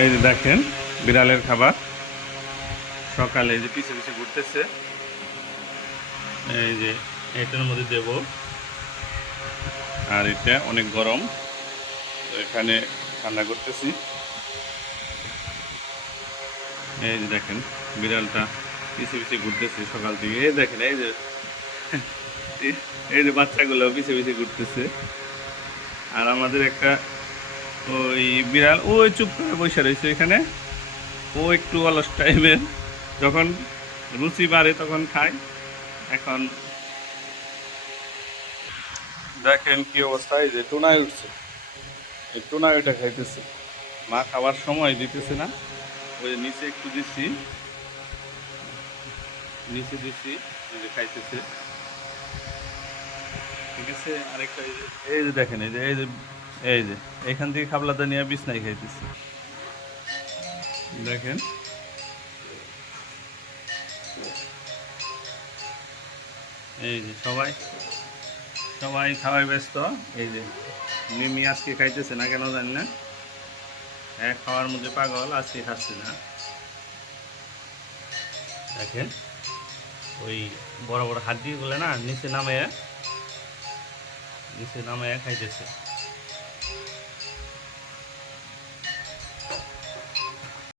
এই যে দেখেন বিড়ালের খাবার সকালে এই যে পিছে পিছে ঘুরতেছে। এই যে এটার মধ্যে দেব, আর এটা অনেক গরম, তো এখানে ঠান্ডা করতেছি। এই যে দেখেন বিড়ালটা পিছে পিছে ঘুরতেছে সকাল থেকে। এই দেখেন এই যে বাচ্চাগুলো পিছে পিছে ঘুরতেছে। আর আমাদের একটা ওই বিড়াল ওই চুপ করে বসে রয়েছে এখানে। ও একটু অলস টাইপের, যখন রুচি বাড়ে তখন খায়। এখন দেখেন কি অবস্থা, এই যে টোনায় উঠছে, এই টোনায় ওইটা খাইতেছে। মা খাবার সময় দিতেছে না, ওই যে নিচে একটু দিচ্ছি, নিচে দিচ্ছি, এই যে খাইতেছে। ঠিক আছে, আরেকটা এই যে দেখেন এই যে এখান থেকে খাবলাটা নিয়ে বিছনায় খাইতেছে। দেখেন এই যে সবাই সবাই খাওয়াই ব্যস্ত। এই যে মিমি আজকে খাইতেছে না কেন জানি না, এক খাওয়ার মধ্যে পাগল, আজকে খাচ্ছে না। দেখেন ওই বড় বড় হাড্ডিগুলো না নিচে নামায় খাইতেছে।